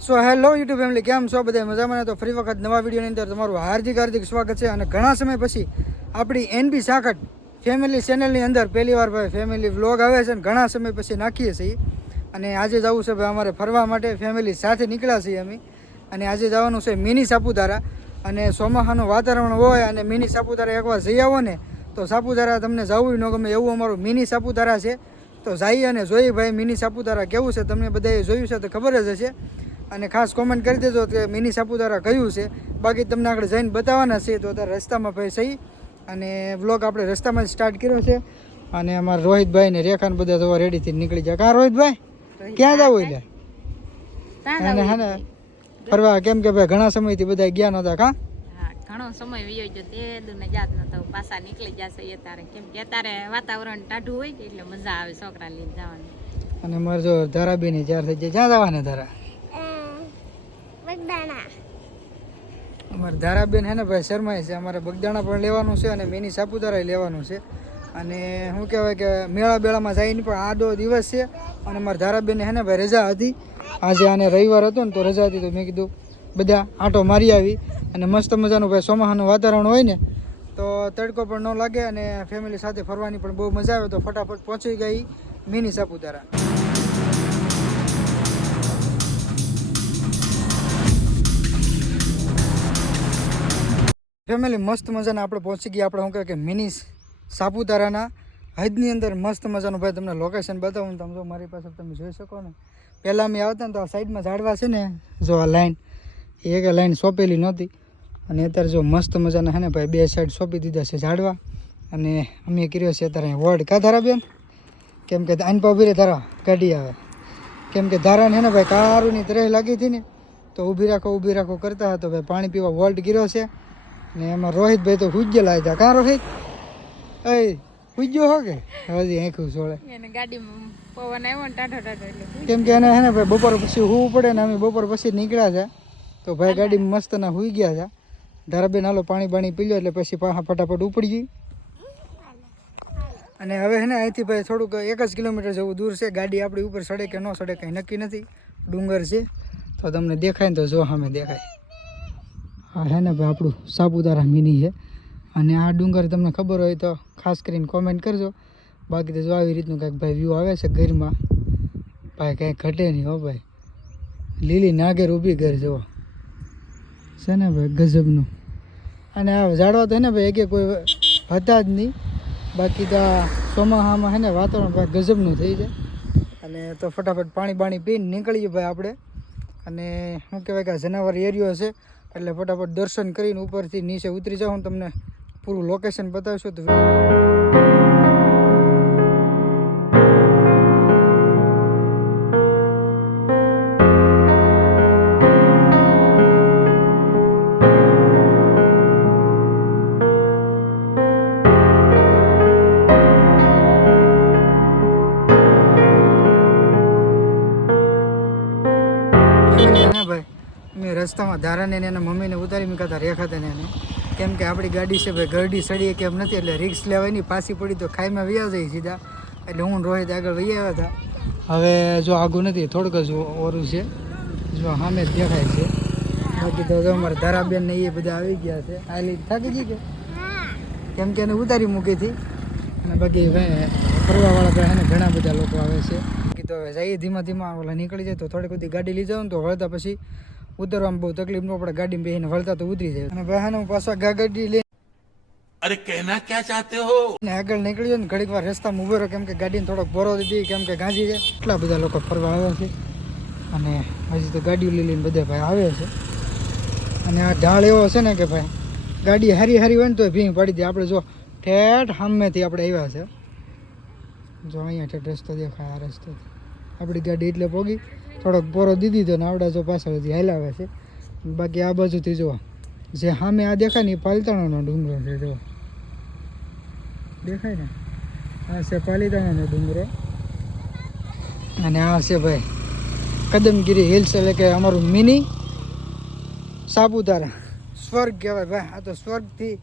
So hello YouTube family, કેમ છો બધા? મજામાં? તો ફરી વખત નવા વિડીયોની અંદર તમારું હાર્દિક સ્વાગત છે. અને ઘણા સમય પછી આપણી એનબી સાકટ ફેમિલી ચેનલની અંદર પહેલી વાર ભાઈ ફેમિલી વ્લોગ આવે છે અને ઘણા સમય પછી નાખીએ છીએ. અને આજે જવું છે ભાઈ અમારે ફરવા માટે, ફેમિલી સાથે નીકળ્યા છીએ અમે. અને આજે જવાનું છે મિની સાપુતારા. અને ચોમાસાનું વાતાવરણ હોય અને મિની સાપુતારા એકવાર જઈ આવો ને તો સાપુતારા તમને જવું ન ગમે એવું અમારું મિની સાપુતારા છે. તો જઈએ અને જોઈએ ભાઈ મિની સાપુતારા કેવું છે. તમને બધાએ જોયું છે તો ખબર જ હશે. અને ખાસ કોમેન્ટ કરી દેજો કે મિની સાપુતારા કયું છે. બાકી તમને આગળ જઈને બતાવવાના છે. તો અત્યારે રસ્તામાં ભાઈ સહી અને વ્લોગ આપણે રસ્તામાં જ સ્ટાર્ટ કર્યો છે. અને અમારા રોહિતભાઈ ને રેખાને બધા તો રેડીથી નીકળી જાય. કાં રોહિતભાઈ ક્યાં જવું એટલે? અને હા ને ફરવા, કેમ કે ભાઈ ઘણા સમયથી બધા ગયા નહોતા. કાં ઘણો સમય વયો ગયો તે દુને જાત નતો પાછા નીકળી જશે અત્યારે, કેમ કે અત્યારે વાતાવરણ ટાઢું હોય કે એટલે મજા આવે છોકરા લઈને જવાની. અને મારે જો ધારાબેની ચાર થઈ જાય. ક્યાં જવાને ધારા? અમારે ધારાબેન હે ને ભાઈ શર્માય છે. અમારે બગદાણા પણ લેવાનું છે અને મિની સાપુતારા લેવાનું છે. અને શું કહેવાય કે મેળા બેળામાં જઈને પણ આડો દિવસ છે. અને અમારે ધારાબેન હે ને ભાઈ રજા હતી આજે, આને રવિવાર હતો ને તો રજા હતી. તો મેં કીધું બધા આંટો મારી આવી. અને મસ્ત મજાનું ભાઈ ચોમાસાનું વાતાવરણ હોય ને તો તડકો પણ ન લાગે અને ફેમિલી સાથે ફરવાની પણ બહુ મજા આવે. તો ફટાફટ પહોંચી ગઈ મિની સાપુતારા. ફેમિલી મસ્ત મજાના આપણે પહોંચી ગયા. આપણે શું કહે કે મિની સાપુતારાના હદની અંદર મસ્ત મજાનું ભાઈ તમને લોકેશન બતાવું. તમે જો મારી પાસે તમે જોઈ શકો ને, પહેલાં અમે આવતા ને તો આ સાઈડમાં ઝાડવા છે ને, જો આ લાઈન એક લાઈન સોંપેલી નહોતી. અને અત્યારે જો મસ્ત મજાના હે ને ભાઈ બે સાઈડ સોંપી દીધા છે ઝાડવા. અને અમે કર્યો છે અત્યારે વોર્ડ. કા ધારાબેન? કેમ કે આઈન પા ઉભી રહે ધારા, ગાડી આવે. કેમ કે ધારાને હે ને ભાઈ કારુની તરહ લાગી હતી ને તો ઊભી રાખો કરતા હતો ભાઈ. પાણી પીવા વોલ્ટ કર્યો છે. ને એમાં રોહિતભાઈ તો હુજ્જેલા હતા. કાં રોહિત? એ હુજ્જો હો કે હજી આંખું સોળે એને ગાડીમાં પવન આવ્યો ને ટાઢો એટલે કેમ કે એને હે ને ભાઈ બપોર પછી હોવું પડે ને. અમે બપોર પછી નીકળ્યા છે તો ભાઈ ગાડીમાં મસ્ત ના હુઈ ગયા છે. ધારાબેન હાલો પાણી પી લો એટલે પછી પાછા ફટાફટ ઉપડી ગઈ. અને હવે હે ને અહીંથી ભાઈ થોડુંક 1 જ કિલોમીટર જેવું દૂર છે. ગાડી આપણી ઉપર સડે કે ન સડે કંઈ નક્કી નથી. ડુંગર છે તો તમને દેખાય ને તો જો સામે દેખાય. હા હે ને ભાઈ આપણું સાપુતારા મિની છે. અને આ ડુંગર તમને ખબર હોય તો ખાસ કરીને કોમેન્ટ કરજો. બાકી તો જો આવી રીતનું કંઈક ભાઈ વ્યૂ આવે છે ઘરમાં. ભાઈ કંઈ ઘટે નહીં હો ભાઈ. લીલી નાગેર ઊભી ઘર જુઓ છે ને ભાઈ ગજબનું. અને આ ઝાડવા તો હે ને ભાઈ કોઈ હતા જ નહીં. બાકી તો ચોમાસામાં હે ને વાતાવરણ ભાઈ ગજબનું થઈ જાય. અને તો ફટાફટ પાણી પીને નીકળીએ ભાઈ આપણે. અને શું કહેવાય કે જનાવર એરિયો છે એટલે ફટાફટ દર્શન કરીને ઉપરથી નીચે ઉતરી જાઉં. તમને પૂરું લોકેશન બતાવશું તો મેં રસ્તામાં ધારાને એના મમ્મીને ઉતારી મૂકાતા રેખાતા ને એને. કેમ કે આપણી ગાડી છે ભાઈ ગરડી સડીએ કેમ નથી એટલે રિક્સ લેવાય નહીં. પાછી પડી તો ખાઈમાં વ્યા જાય સીધા. એટલે હું રોહિત આગળ વહી આવ્યા હતા. હવે જો આગું નથી, થોડુંક જ ઓરું છે. જો સામે જ દેખાય છે. બાકી તો જો અમારે ધારાબેન ને એ બધા આવી ગયા છે. આલી થાકી ગઈ કે કેમ કે એને ઉતારી મૂકી હતી. અને બાકી ભાઈ ફરવાવાળા ભાઈ એને ઘણા બધા લોકો આવે છે. બાકી તો હવે જઈએ ધીમા ઓલા નીકળી જાય તો થોડીક બધી ગાડી લઈ જાવ ને તો વળતા પછી ઉતરવામાં બહુ તકલીફ ન પડે. ગાડીમાં બેસીને વળતા તો ઉતરી જાય. અને ભાઈ હું પાછા ગાડી લઈને અરે કહેના ક્યાં ચાહતે હો ને આગળ નીકળ્યો ને ઘડીક વાર રસ્તામાં ઉભો રહ્યો. કેમ કે ગાડીને થોડોક ભરો દીધી કેમ કે ગાંજી છે. એટલા બધા લોકો ફરવા આવ્યા છે. અને હજી તો ગાડીઓ લઈને બધા ભાઈ આવે છે. અને આ ઢાળ એવો છે ને કે ભાઈ ગાડી હારી હોય ને તો ભીંગ પાડી દે. આપણે જો ઠેઠ સામેથી આપણે આવ્યા છે. જો અહીંયા ઠેઠ રસ્તો દેખાય. આ રસ્તો આપણી ગાડી એટલે પોગી થોડોક પોરો દીધી તો ને આવડા જો પાછળથી હલાવે છે. બાકી આ બાજુથી જો જે સામે આ દેખાય ને એ પાલિતાણાનો ડુંગરો છે. જો દેખાય ને આ છે પાલિતાણાનો ડુંગરો. અને આ છે ભાઈ કદમગીરી હિલ્સ એટલે કે અમારું મિની સાપુતારા. સ્વર્ગ કહેવાય ભાઈ. આ તો સ્વર્ગથી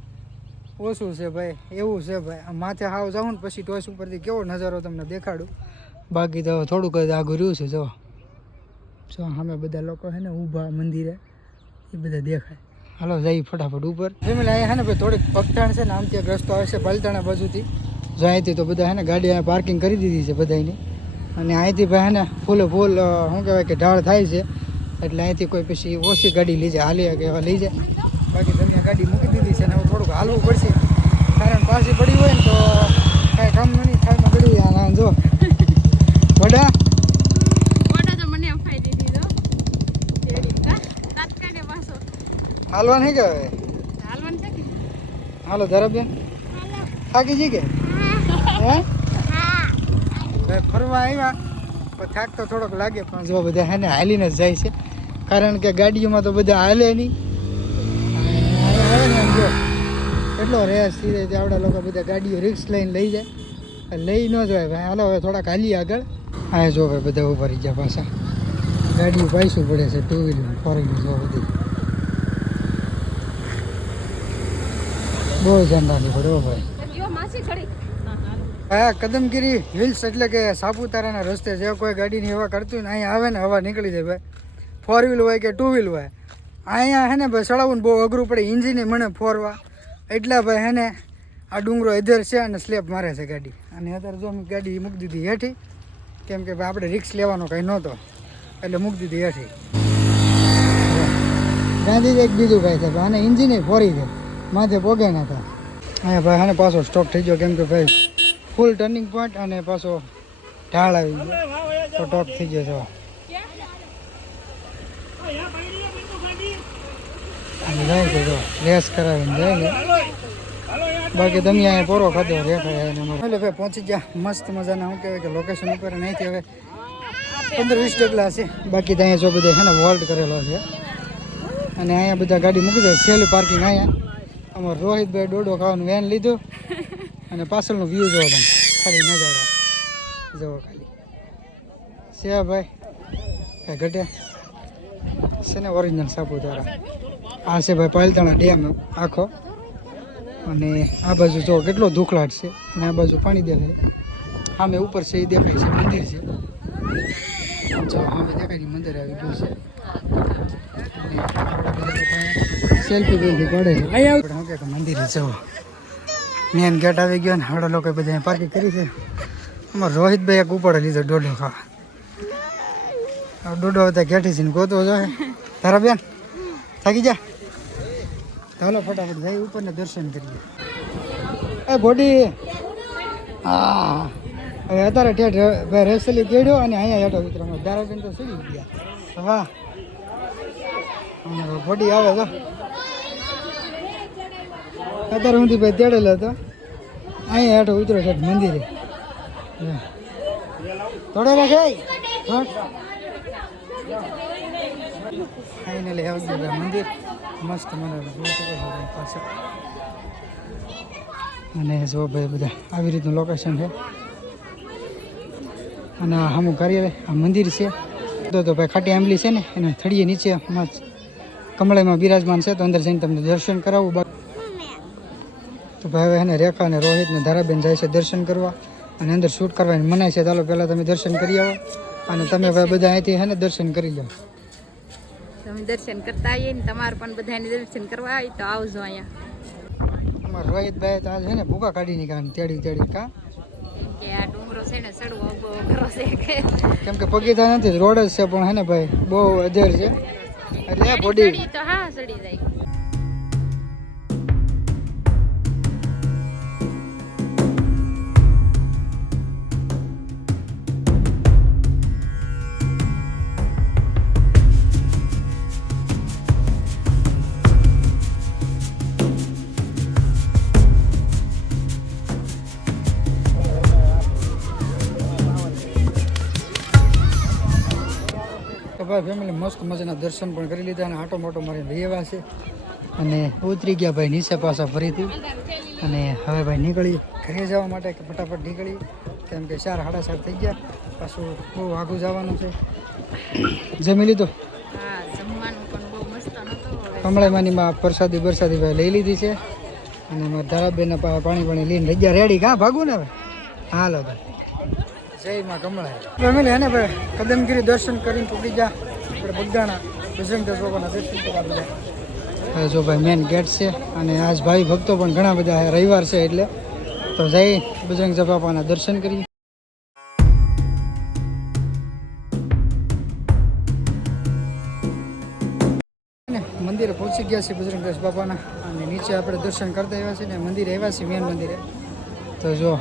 ઓછું છે ભાઈ, એવું છે ભાઈ. આ માથે હાવ જાઉં ને પછી ટોચ ઉપરથી કેવો નજારો તમને દેખાડું. બાકી તો થોડુંક જ આગું રહ્યું છે. જો જો સામે બધા લોકો છે ને ઊભા મંદિરે એ બધા દેખાય. હાલો જઈ ફટાફટ ઉપર. ફેમિલી અહીંયા છે ને ભાઈ થોડીક પગથાણ છે ને આમ ત્યાં રસ્તો આવે છે પાલતાણા બાજુથી. જો અહીંથી તો બધા છે ને ગાડી અહીંયા પાર્કિંગ કરી દીધી છે બધાની. અને અહીંથી ભાઈ છે ને ફૂલે ફૂલ શું કહેવાય કે ઢાળ થાય છે એટલે અહીંથી કોઈ પછી ઓછી ગાડી લઈ જાય હાલી કે એવા લઈ જાય. બાકી તમે ગાડી મૂકી દીધી છે અને હવે થોડુંક હાલવું પડશે કારણ પાછી પડી હોય ને તો કાંઈ કામ નહીં થાય ને પડી જાય. જો વડા તો મને અફાઈ દીધી તો તાત્કાલિક પાછો હાલવા નહીં કે હવે હાલવાનું છે કે હાલો ધરાબેન થાકી જી કે હે ભાઈ ફરવા આવ્યા પણ થાક તો થોડોક લાગે પણ જો બધા હે ને હાલીને જ જાય છે કારણ કે ગાડીઓમાં તો બધા હાલે નહીં. આવે ને એમ જો એટલો રેસ થઈ જાય આવડા લોકો બધા ગાડીઓ રિક્સ લઈને લઈ જાય લઈ ન જાય ભાઈ. હાલો હવે થોડાક હાલી આગળ. હા જો ભાઈ બધા ઉભા રહી ગયા પાછા ગાડીઓ પાછું પડે છે ટુ વ્હીલર ફોર વ્હીલર જો બધી બહુ ધ્યાન રાખવી પડે હો ભાઈ. હા કદમગીરી હિલ્સ એટલે કે સાપુતારાના રસ્તે જે કોઈ ગાડીની હવા કરતું ને અહીંયા આવે ને હવા નીકળી જાય ભાઈ. ફોર વ્હીલ હોય કે ટુ વ્હીલ હોય અહીંયા હે ને ભાઈ ચડાવવું બહુ અઘરું પડે. ઇન્જિને મને ફોરવા એટલા ભાઈ હે ને આ ડુંગરો ઇધર છે અને સ્લેપ મારે છે ગાડી. અને અત્યારે જો મેં ગાડી મૂકી દીધી હેઠી કેમ કે ભાઈ આપણે રિક્સ લેવાનો કંઈ નહોતો એટલે મૂકી દીધી હેઠી. ગાંધીજી એક બીજું કાંઈ છે આને ઇન્જિને ફોરી છે માથે પોગે ના હતા. અહીંયા ભાઈ આને પાછો સ્ટોપ થઈ ગયો કેમ કે ભાઈ ફૂલ ટર્નિંગ પોઈન્ટ અને પાછો ઢાળ આવી ગયો તો ટોપ થઈ ગયો છે. જાય છે તો રેસ કરાવીને જાય ને બાકી તમે અહીંયા પોરો ખાધો રેખાય એટલે ભાઈ પહોંચી ગયા મસ્ત મજાના શું કહેવાય કે લોકેશન ઉપર અને અહીંથી હવે 15-20 ડગલા છે. બાકી તો અહીંયા જો બધા છે ને વોલ્ટ કરેલો છે અને અહીંયા બધા ગાડી મૂકી જાય સેલી પાર્કિંગ. અહીંયા અમારો રોહિતભાઈ ડોડો ખાવાનું વેન લીધું અને પાછળનું વ્યૂ જોવો તમે ખાલી નજારો જુઓ ખાલી છે ભાઈ કાંઈ ઘટે છે ને ઓરિજિનલ સાપુતારા. આ છે ભાઈ પાલતાણા ડેમ આખો અને આ બાજુ જો કેટલો ધૂખલાટ છે અને આ બાજુ પાણી દેખાય સામે ઉપર છે એ દેખાય છે મંદિર છે જો સામે દેખાય છે મંદિર આવી ગયું છે સેલ્ફી બેલ્ફી પડે છે અહીંયા કે મંદિરે જવો મેન ગેટ આવી ગયો ને હવડા લોકો બધા પાર્કિંગ કરી છે. અમારે રોહિતભાઈ એક ઉપાડે લીધો ડોડો ખાવા ડોડો હતા ઘેઠી છે ને ગોતવો જોઈએ તારા બેન થાકી જા ચાલો ફટાફટ જઈ ઉપરને દર્શન કરીએ. એ બોડી હા હવે અત્યારે ઠેઠ ભાઈ રેસલી કેડ્યો અને અહીંયા હેઠો ઉતરવામાં દારાબેન તો સુઈ ગયા. વાહ બોડી આવે તો અત્યારે હું ભાઈ તેડેલો હતો અહીંયા હેઠો ઉતરો છે મંદિરે થોડો રાખે ફાઇનલી આવી ગયું મંદિર મસ્ત મને પાછળ. અને જો ભાઈ બધા આવી રીતનું લોકેશન છે અને આ સામું કાર્યાલય આ મંદિર છે તો ભાઈ ખાટી આંબલી છે ને એને થળીએ નીચે મસ્ત કમળામાં બિરાજમાન છે તો અંદર જઈને તમને દર્શન કરાવવું. તો ભાઈ હવે એને રેખા અને રોહિત ને ધારાબેન જાય છે દર્શન કરવા અને અંદર શૂટ કરવાની મનાય છે. ચાલો પહેલાં તમે દર્શન કરી આવો અને તમે ભાઈ બધા અહીંથી હે ને દર્શન કરી લો. તમે દર્શન કરતા આવીએ ને તમારે પણ બધાને દર્શન કરવા આવી તો આવજો અહીંયા. અમારા રોહિતભાઈ તો આજ છે ને ભૂકા કાઢી નીકળ્યા તેડી તેડી કા કે આ ડુંગરો છે ને ચડવો બહુ અઘરો છે કેમ કે પગીતા નથી રોડ જ છે પણ હે ને ભાઈ બહુ અધેર છે એટલે બોડી તો હા ચડી જાય. ભાઈ ફેમિલી મસ્ત મજાના દર્શન પણ કરી લીધા અને આટો મોટો મારીને લઈ આવ્યા છે અને ઉતરી ગયા ભાઈ નીચે પાછા ફરીથી. અને હવે ભાઈ નીકળી ઘરે જવા માટે કે ફટાફટ નીકળી કેમ કે 4-7:30 થઈ ગયા પાછું બહુ આગું જવાનું છે. જમી લીધું હા જમવાનું પણ બહુ મસ્ત નહોતું. કમળામાંનીમાં પ્રસાદી ભાઈ લઈ લીધી છે અને મારા ધારાબેન પાણી લઈને લઈ ગયા રેડી કાં ભાગું ને હવે હાલો ભાઈ જય માં કમળા ફેમિલી હે ને ભાઈ કદમગીરી દર્શન કરીને તૂટી ગયા આપણે બગદાણા બજરંગદાસ બાપાના દર્શન કરવા બધા. હવે જો ભાઈ મેન ગેટ છે અને આજ ભાઈ ભક્તો પણ ઘણા બધા છે, રવિવાર છે એટલે તો જઈ બજરંગદાસ બાપાના દર્શન કરીએ. મંદિરે પહોંચી ગયા છે બજરંગદાસ બાપાના અને નીચે આપણે દર્શન કરતા આવ્યા છે ને મંદિરે આવ્યા છે મેન મંદિરે. તો જો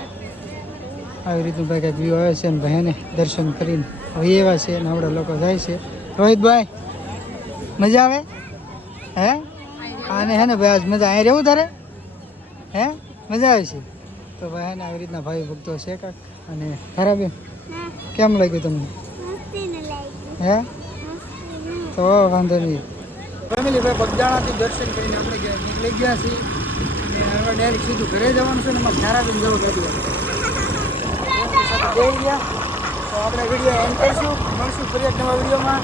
આવી રીતનું ભાઈ કંઈક વ્યૂ આવે છે ને ભાઈ એને દર્શન કરીને હવે એવા છે ને આપણા લોકો જાય છે. રોહિતભાઈ મજા આવે હે? આને હે ને ભાઈ આજ મજા અહીં રહેવું તારે હે? મજા આવે છે તો ભાઈ એને આવી રીતના ભાઈ ભક્તો છે કાંક. અને ખરાબ કેમ લાગ્યું તમને હે? તો વાંધો નહીં. ફેમિલી ભાઈ બગદાણાથી દર્શન કરીને આપણે નીકળી ગયા છીએ ને હવે ડાયરેક્ટ સીધું ઘરે જવાનું છે ને એમાં ધારાબીન જવું ગાડી સાથે જઈ ગયા. તો આપણે વિડીયો એન્ડ કરીશું, મળશું ફરી એક નવા વિડીયોમાં.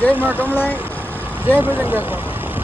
જય મા કમલાઈ, જય બજરંગદાસ બાપા.